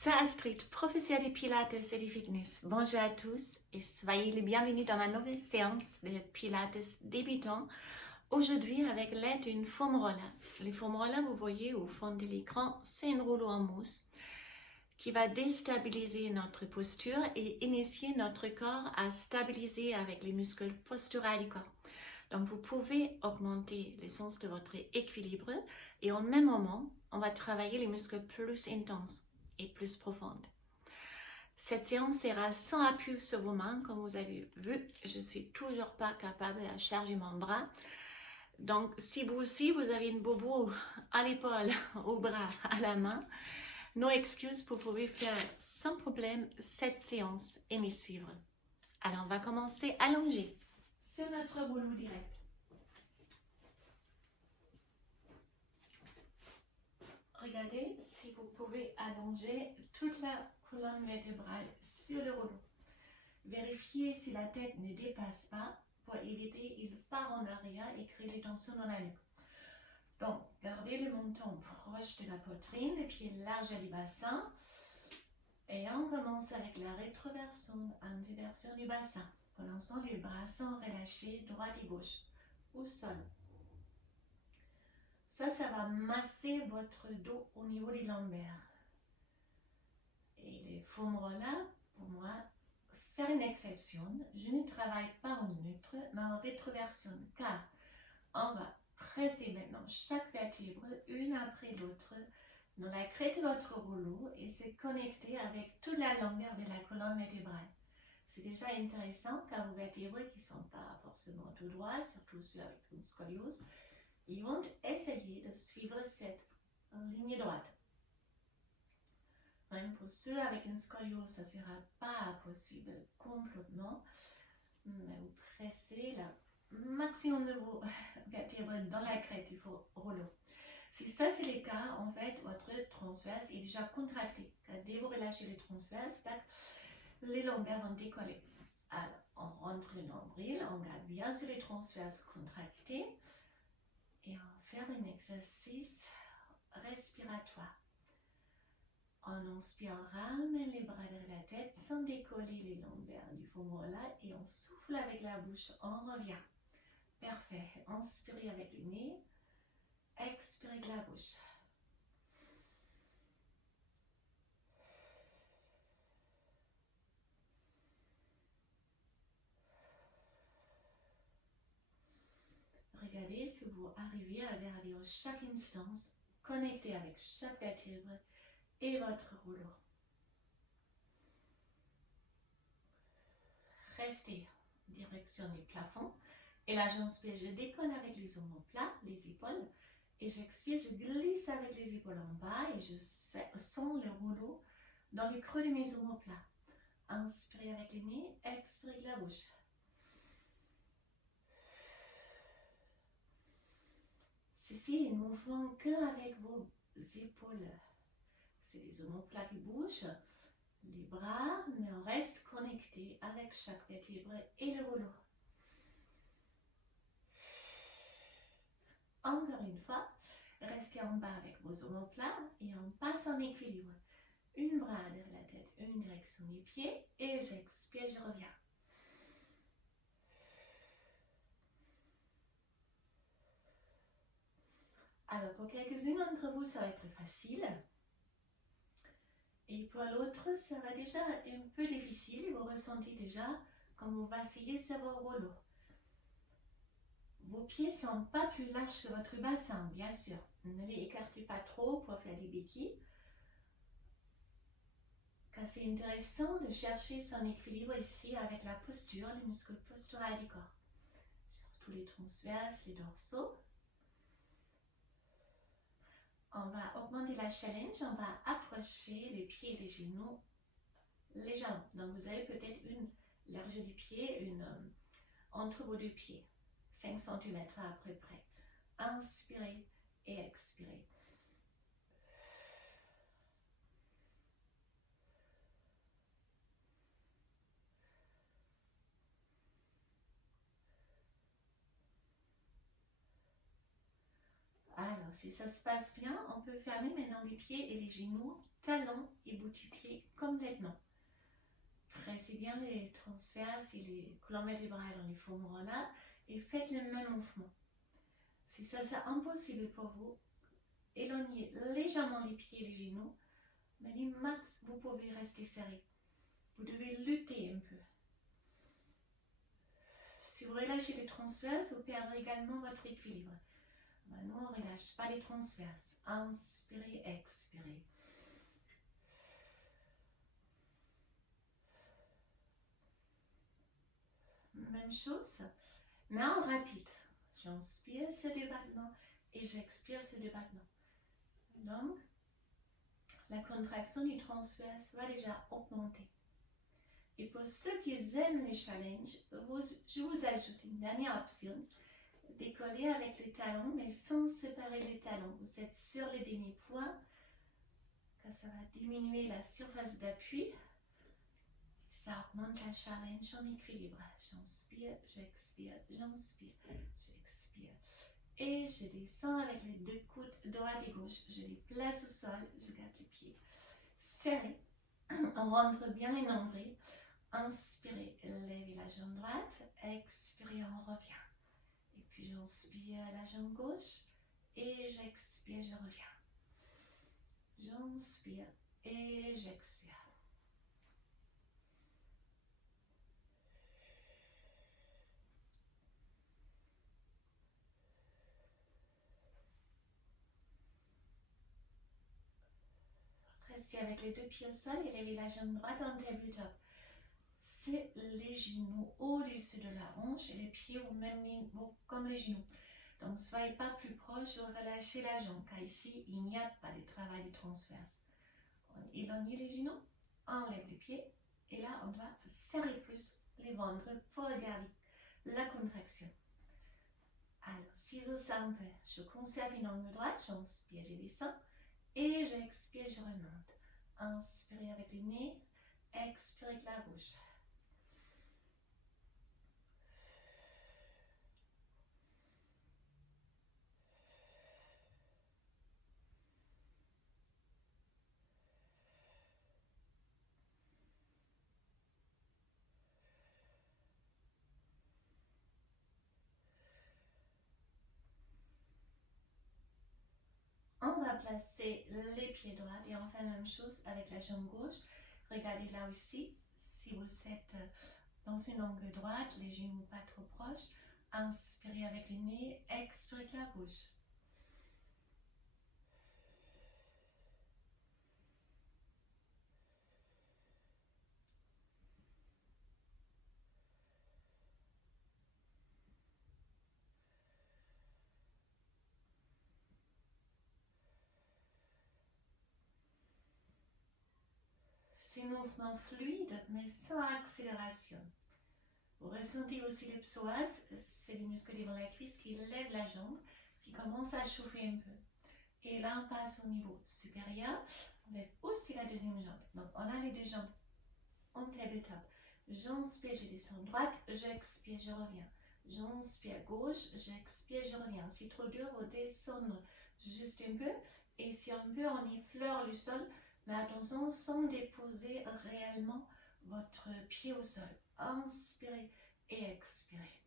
C'est Astrid, professeure de Pilates et de Fitness. Bonjour à tous et soyez les bienvenus dans ma nouvelle séance de Pilates débutant. Aujourd'hui avec l'aide d'une foam roller. Les foam rollers, vous voyez au fond de l'écran, c'est un rouleau en mousse qui va déstabiliser notre posture et initier notre corps à stabiliser avec les muscles posturaux du corps. Donc vous pouvez augmenter le sens de votre équilibre et en même moment, on va travailler les muscles plus intenses et plus profondes. Cette séance sera sans appui sur vos mains, comme vous avez vu. Je ne suis toujours pas capable de charger mon bras. Donc, si vous aussi, vous avez une bobo à l'épaule, au bras, à la main, nos excuses, vous pouvez faire sans problème cette séance et me suivre. Alors, on va commencer allongé sur notre rouleau direct. Regardez si vous pouvez allonger toute la colonne vertébrale sur le rouleau. Vérifiez si la tête ne dépasse pas pour éviter qu'il part en arrière et créer des tensions dans la nuque. Donc, gardez le menton proche de la poitrine, les pieds larges du bassin. Et on commence avec la rétroversion, introversion du bassin. Pour l'instant, les bras sont relâchés, droite et gauche, au sol. Ça va masser votre dos au niveau des lombaires. Et les foam rollers, pour moi, faire une exception. Je ne travaille pas en neutre, mais en rétroversion, car on va presser maintenant chaque vertèbre, une après l'autre, dans la crête de votre rouleau et se connecter avec toute la longueur de la colonne vertébrale. C'est déjà intéressant car vos vertèbres qui ne sont pas forcément tout droits, surtout ceux avec une scoliose, ils vont essayer de suivre cette ligne droite. Même pour ceux avec une scoliose, ça ne sera pas possible complètement, mais vous pressez le maximum de vos vertèbres dans la crête du rouleau. Si ça c'est le cas, en fait, votre transverse est déjà contracté. Dès que vous relâchez le transverse, les lombaires vont décoller. Alors, on rentre le nombril, on garde bien sur les transverses contractés et on va faire un exercice respiratoire. On inspire, on ramène les bras vers la tête sans décoller les lombaires du foam roller et on souffle avec la bouche, on revient. Parfait. Inspirez avec le nez, expirez avec la bouche. Regardez si vous arrivez à garder en chaque instance, connecté avec chaque vertèbre et votre rouleau. Restez en direction du plafond. Et là, j'inspire, je décolle avec les omoplates, les épaules. Et j'expire, je glisse avec les épaules en bas et je sens le rouleau dans le creux de mes omoplates. Inspirez avec le nez, expirez avec la bouche. Ceci est un mouvement qu'avec vos épaules. C'est les omoplates qui bougent, les bras, mais on reste connecté avec chaque vertèbre et le rouleau. Encore une fois, restez en bas avec vos omoplates et on passe en équilibre. Une bras derrière la tête, une direction des pieds et j'expire, je reviens. Alors pour quelques-unes d'entre vous, ça va être facile. Et pour l'autre, ça va déjà un peu difficile. Vous ressentez déjà quand vous vacillez sur vos rouleaux. Vos pieds ne sont pas plus lâches que votre bassin, bien sûr. Ne les écartez pas trop pour faire des béquilles. Car c'est intéressant de chercher son équilibre ici avec la posture, les muscles posturaux du corps. Surtout les transverses, les dorsaux. On va augmenter la challenge, on va approcher les pieds et les genoux, les jambes. Donc vous avez peut-être une largeur du pied, entre vos deux pieds, 5 cm à peu près. Inspirez et expirez. Alors, Alors, si ça se passe bien, on peut fermer maintenant les pieds et les genoux, talons et bout du pied complètement. Pressez bien les transverses et les colonnes vertébrales dans les fourmoras et faites le même mouvement. Si ça c'est impossible pour vous, éloignez légèrement les pieds et les genoux, mais du max, vous pouvez rester serré. Vous devez lutter un peu. Si vous relâchez les transverses, vous perdrez également votre équilibre. Maintenant, on ne relâche pas les transverses. Inspirez, expirez. Même chose, mais en rapide. J'inspire ce débattement et j'expire ce débattement. Donc, la contraction du transverse va déjà augmenter. Et pour ceux qui aiment les challenges, je vous ajoute une dernière option. Décoller avec les talons, mais sans séparer les talons. Vous êtes sur les demi-points, car ça va diminuer la surface d'appui. Ça augmente la challenge en équilibre. J'inspire, j'expire, j'inspire, j'expire. Et je descends avec les deux coudes droite et gauche. Je les place au sol, je garde les pieds serrés. On rentre bien les nombrils. Inspirez, levez la jambe droite. Expirez, on revient. Et puis j'inspire la jambe gauche. Et j'expire, je reviens. J'inspire et j'expire. Restez avec les deux pieds au sol et levez la jambe droite en tabletop. C'est les genoux au-dessus de la hanche et les pieds au même niveau comme les genoux. Donc, ne soyez pas plus proche de relâcher la jambe, car ici, il n'y a pas de travail de transverse. On éloigne les genoux, on enlève les pieds, et là, on doit serrer plus les ventres pour garder la contraction. Alors, ciseaux simples, je conserve une angle droite, j'inspire, je descends, et j'expire, je remonte. Inspirez avec le nez, expirez avec la bouche. On va placer les pieds droits et on fait la même chose avec la jambe gauche. Regardez là aussi, si vous êtes dans une angle droite, les genoux pas trop proches, inspirez avec le nez, expirez avec la bouche. C'est un mouvement fluide, mais sans accélération. Vous ressentez aussi le psoas, c'est le muscle devant la cuisse qui lève la jambe, qui commence à chauffer un peu. Et là, on passe au niveau supérieur, on lève aussi la deuxième jambe. Donc, on a les deux jambes en tabletop. J'inspire, je descends droite, j'expire, je reviens. J'inspire gauche, j'expire, je reviens. Si trop dur, vous descendez juste un peu. Et si on peut, on effleure le sol. Mais attention, sans déposer réellement votre pied au sol. Inspirez et expirez.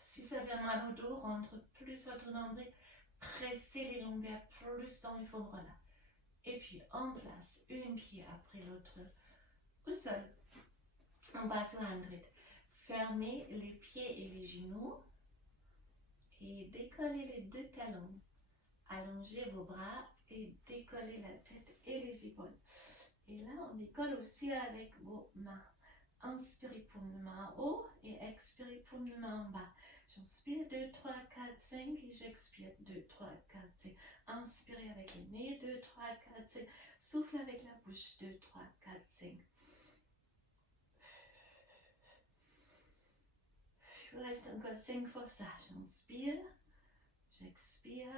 Si ça fait mal au dos, rentre plus votre nombril. Pressez les lombaires plus dans les fibres là. Et puis en place, un pied après l'autre au sol. On passe au handrit. Fermez les pieds et les genoux et décollez les deux talons. Allongez vos bras et décollez la tête et les épaules. Et là, on décolle aussi avec vos mains. Inspirez paume de main en haut et expirez paume de main en bas. J'inspire 2, 3, 4, 5 et j'expire 2, 3, 4, 5. Inspirez avec le nez 2, 3, 4, 5. Soufflez avec la bouche 2, 3, 4, 5. Il vous reste encore 5 fois ça. J'inspire, j'expire.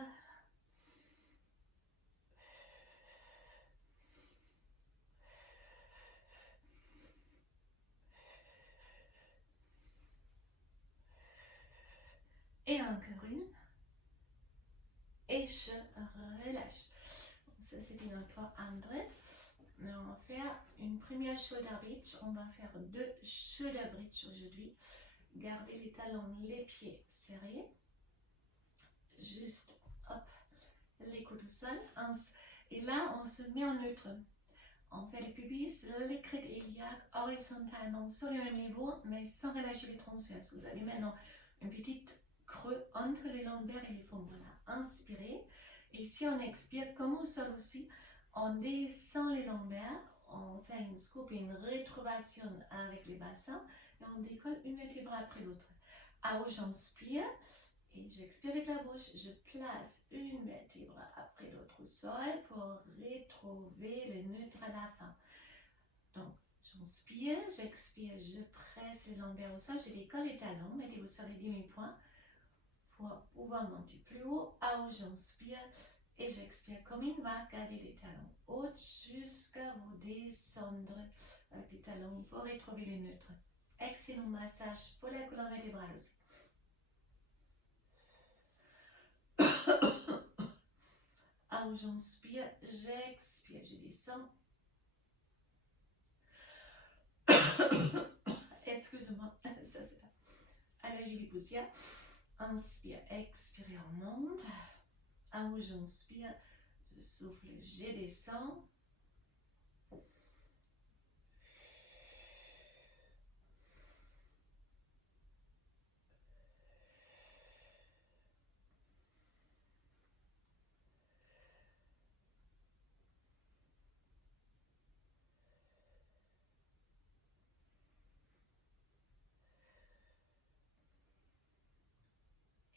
Et encore une. Et je relâche. Ça c'était notre André. Mais on va faire une première shoulder bridge. On va faire 2 shoulder bridge aujourd'hui. Gardez les talons, les pieds serrés. Juste, hop, les coudes au sol. Et là, on se met en neutre. On fait les pubis, les crêtes iliaques horizontalement sur le même niveau, mais sans relâcher les transverses. Vous avez maintenant un petit creux entre les lombaires et les fémurs. Inspirez. Et si on expire, comme au sol aussi, on descend les lombaires, on fait une scoop et une rétroversion avec les bassins, et on décolle une vertèbre après l'autre. Alors j'inspire. Et j'expire avec la bouche, je place une vertèbre après l'autre au sol pour retrouver le neutre à la fin. Donc, j'inspire, j'expire, je presse les lombaires au sol, je décolle les talons, mettez-vous sur les demi-points pour pouvoir monter plus haut. Alors, j'inspire et j'expire comme une vague, gardez les talons hauts jusqu'à vous descendre avec les talons pour retrouver le neutre. Excellent massage pour la colonne vertébrale aussi. Alors j'inspire, j'expire, je descends. Excusez-moi, ça c'est allergie des poussières. Inspire, expire, on monte. Alors j'inspire, je souffle, je descends.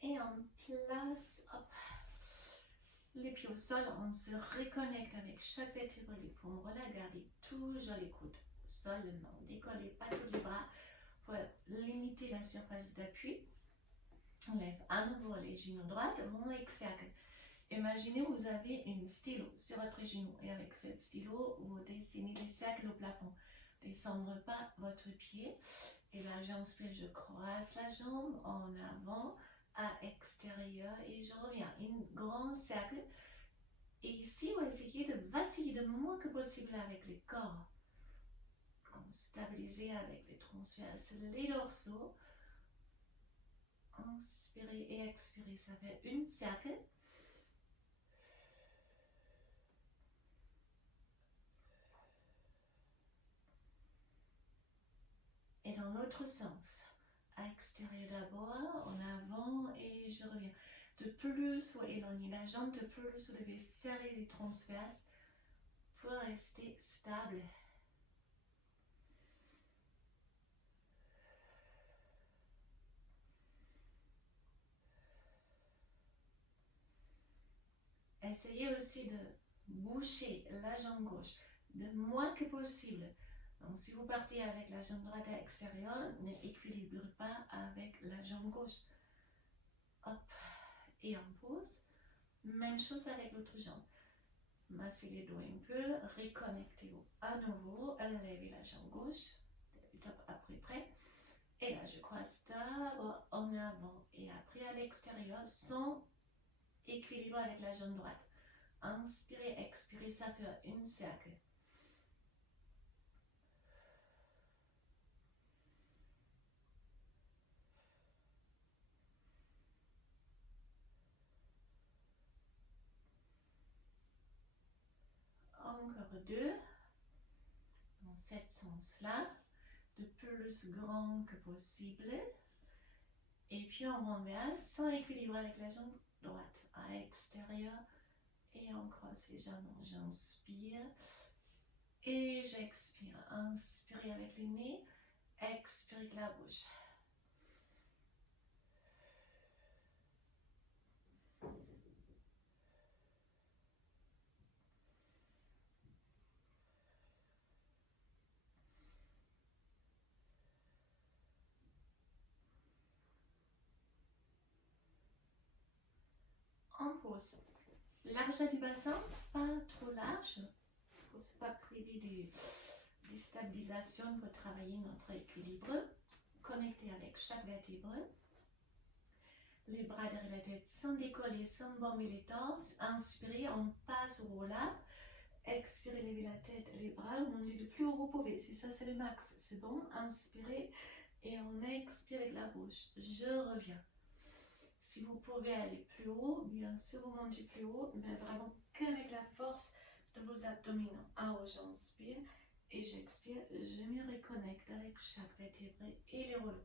Et on place, hop, les pieds au sol, on se reconnecte avec chaque vertèbre des fémurs. Gardez toujours les coudes au sol, non, décollez pas tous les bras pour limiter la surface d'appui. On lève à nouveau les genoux droits, mon cercle. Imaginez vous avez une stylo sur votre genou et avec cette stylo, vous dessinez les cercles au plafond. Descendre pas votre pied. Et là, j'inspire, je croise la jambe en avant à extérieur et je reviens. Un grand cercle. Et ici, on va essayer de vaciller le moins que possible avec les corps. Stabiliser avec les transverses, les dorsaux. Inspirez et expirez, ça fait un cercle. Et dans l'autre sens, à extérieur d'abord, en avant et je reviens. De plus, vous éloignez la jambe, de plus, vous devez serrer les transverses pour rester stable. Essayez aussi de boucher la jambe gauche le moins que possible. Donc, si vous partez avec la jambe droite à l'extérieur, n'équilibrez pas avec la jambe gauche. Hop, et on pose. Même chose avec l'autre jambe. Massez les doigts un peu, reconnectez-vous à nouveau, levez la jambe gauche, top après près. Et là, je croise d'abord en avant et après à l'extérieur sans équilibrer avec la jambe droite. Inspirez, expirez, ça fait un cercle. Encore 2. Dans cet sens-là, de plus grand que possible. Et puis on renverse sans équilibrer avec la jambe droite à l'extérieur. Et on croise les jambes. J'inspire. Et j'expire. Inspirez avec le nez. Expirez avec la bouche. On pose. Largeur du bassin, pas trop large. Il ne faut pas priver de stabilisation pour travailler notre équilibre. Connecté avec chaque vertèbre. Les bras derrière la tête sans décoller, sans bomber les torses. Inspirez, on passe au roll-up. Expirez, levez la tête, les bras, montez le plus haut vous pouvez. Si ça c'est le max, c'est bon. Inspirez et on expire avec la bouche. Je reviens. Si vous pouvez aller plus haut, bien sûr vous montez plus haut, mais vraiment qu'avec la force de vos abdominaux. Alors j'inspire et j'expire. Je me reconnecte avec chaque vertébré et les relents.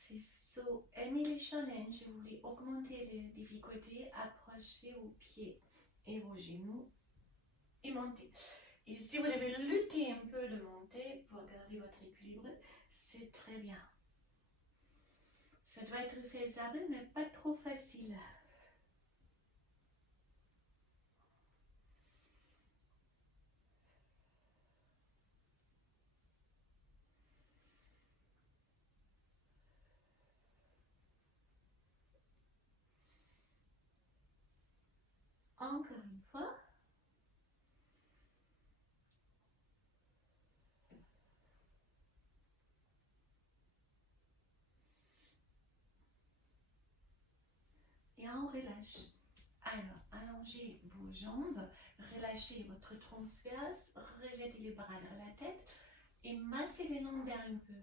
Si vous aimez les challenges, vous voulez augmenter les difficultés, approchez vos pieds et vos genoux et montez. Et si vous devez lutter un peu de monter pour garder votre équilibre, c'est très bien. Ça doit être faisable, mais pas trop facile. Encore une fois. Et on relâche. Alors, allongez vos jambes, relâchez votre transverse, rejetez les bras vers la tête et massez les lombaires un peu.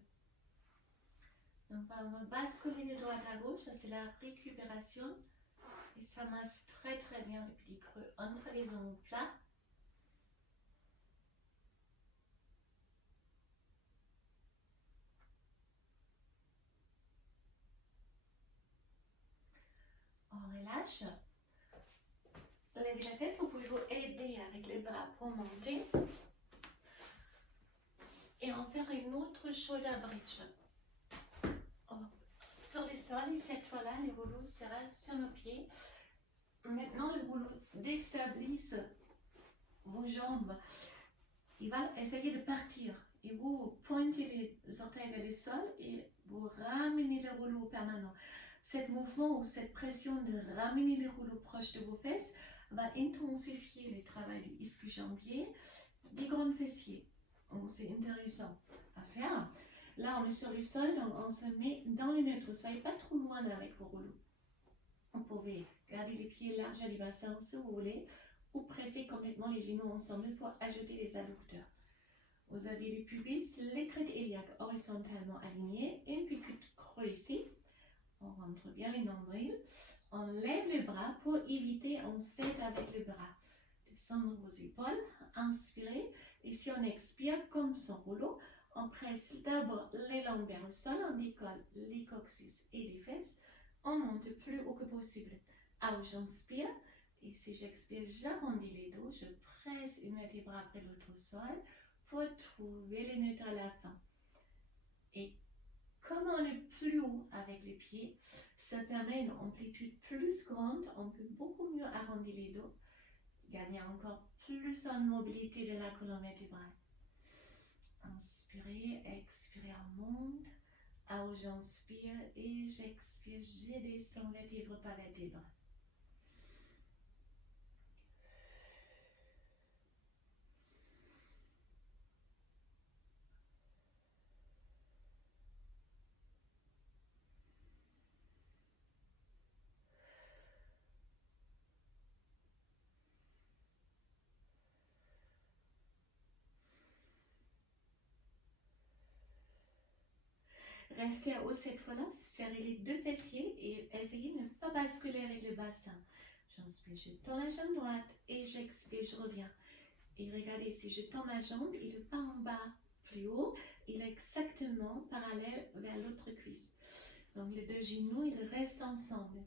Donc, on va basculer de droite à gauche, ça c'est la récupération. Et ça masse très très bien le petit creux entre les ongles plats. On relâche. Levez la tête, vous pouvez vous aider avec les bras pour monter. Et on va faire une autre shoulder bridge. Sur le sol, et cette fois-là, le rouleau sera sur nos pieds. Maintenant, le rouleau déstabilise vos jambes. Il va essayer de partir. Et vous pointez les orteils vers le sol et vous ramenez le rouleau permanent. Cet mouvement ou cette pression de ramener le rouleau proche de vos fesses va intensifier le travail du ischio-jambier, des grands fessiers. Donc c'est intéressant à faire. Là, on est sur le sol, donc on se met dans le neutre. Soyez pas trop loin avec vos rouleaux. Vous pouvez garder les pieds larges à les bassins si vous voulez, ou presser complètement les genoux ensemble pour ajouter les adducteurs. Vous avez les pubis, les crêtes iliaques horizontalement alignés, une petite creux ici. On rentre bien les nombrils. On lève les bras pour éviter, on s'aide avec les bras. Descendre vos épaules, inspirez. Et si on expire comme son rouleau, on presse d'abord les lombaires au sol, on décolle les coccyx et les fesses. On monte plus haut que possible. Alors j'inspire. Et si j'expire, j'arrondis les dos. Je presse une vertèbre après l'autre au sol pour trouver le neutre à la fin. Et comme on est plus haut avec les pieds, ça permet une amplitude plus grande. On peut beaucoup mieux arrondir les dos, gagner encore plus en mobilité de la colonne vertébrale. Inspirez, expirez, on monte. Alors j'inspire et j'expire, je descends vertèbre par vertèbre. Restez à haut cette fois-là, serrez les deux fessiers et essayez de ne pas basculer avec le bassin. J'inspire, je tends la jambe droite et j'expire, je reviens. Et regardez, si je tends ma jambe, il n'est pas en bas plus haut, il est exactement parallèle vers l'autre cuisse. Donc les deux genoux, ils restent ensemble.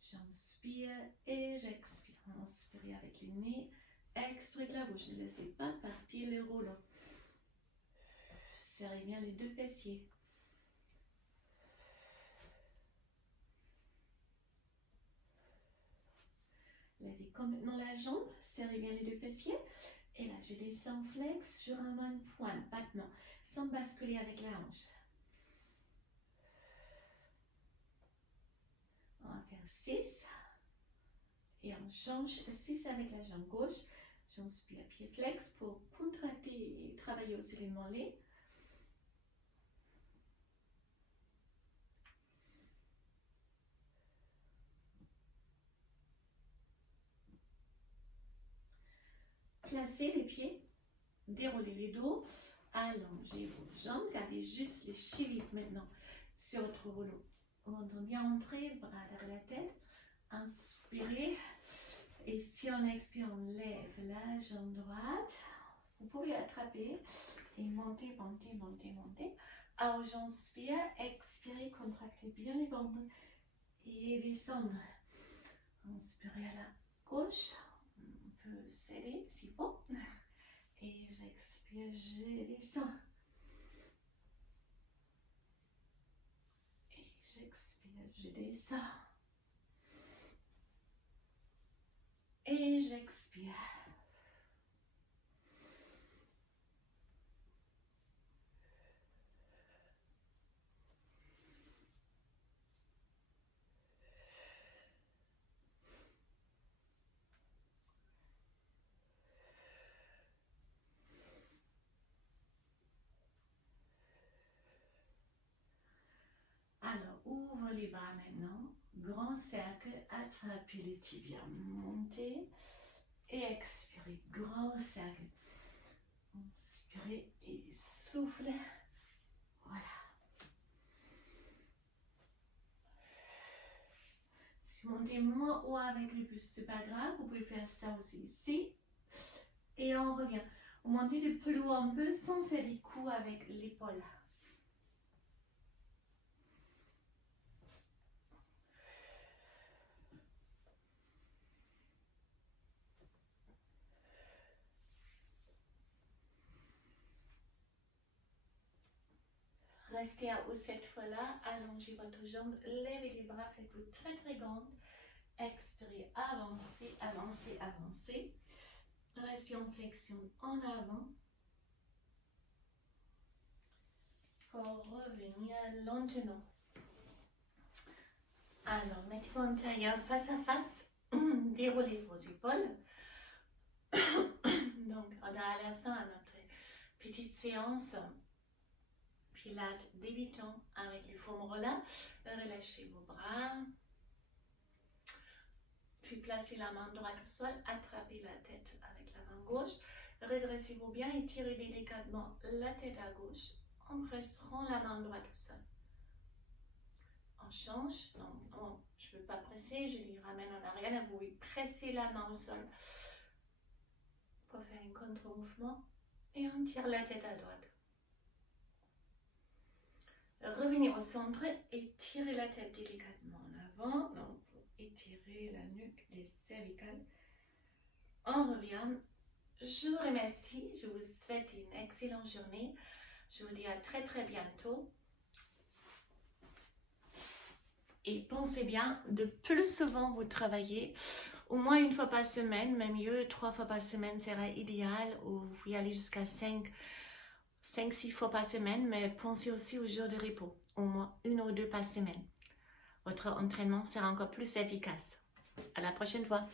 J'inspire et j'expire. Inspirez avec le nez. Expirez avec la bouche. Ne laissez pas partir le rouleau. Serrez bien les deux fessiers. Levez complètement la jambe. Serrez bien les deux fessiers. Et là, je descends flex. Je ramène pointe. Battement. Sans basculer avec la hanche. On va faire 6. Et on change 6 avec la jambe gauche. J'inspire pied flex pour contracter et travailler aussi les mollets. Placez les pieds, déroulez les dos, allongez vos jambes, gardez juste les chevilles maintenant sur votre rouleau. On entend bien entrer, bras derrière la tête, inspirez. Et si on expire, on lève la jambe droite. Vous pouvez attraper et monter, monter, monter, monter. Alors j'inspire, expirez, contractez bien les ventres et descendre. Inspirez à la gauche. On peut serrer s'il faut. Et j'expire, je descends. Et j'expire, je descends. Et j'expire. Alors, ouvre les bras maintenant. Grand cercle, attrapez les tibias. Montez et expirez. Grand cercle. Inspirez et soufflez. Voilà. Si vous montez moins haut avec les pouces, c'est pas grave. Vous pouvez faire ça aussi ici. Et on revient. Vous montez le plus haut un peu sans faire des coups avec l'épaule. Restez à haut cette fois-là, allongez votre jambe, levez les bras, faites-vous très très grande. Expirez, avancez, avancez, avancez. Restez en flexion en avant. Pour revenir lentement. Alors, mettez-vous en tailleur face à face. Déroulez vos épaules. Donc, on a à la fin notre petite séance Pilates débutant avec les foam rollers. Relâchez vos bras. Puis placez la main droite au sol. Attrapez la tête avec la main gauche. Redressez-vous bien et tirez délicatement la tête à gauche en pressant la main droite au sol. On change. Donc, je ne peux pas presser. Je les ramène en arrière. Vous pressez la main au sol pour faire un contre-mouvement. Et on tire la tête à droite. Revenez au centre et tirez la tête délicatement en avant. Donc, pour étirer la nuque, les cervicales. On revient. Je vous remercie. Je vous souhaite une excellente journée. Je vous dis à très très bientôt. Et pensez bien de plus souvent vous travailler, au moins une fois par semaine, même mieux 3 fois par semaine sera idéal, ou vous pouvez aller jusqu'à 5-6 fois par semaine, mais pensez aussi aux jours de repos, au moins 1 ou 2 par semaine. Votre entraînement sera encore plus efficace. À la prochaine fois.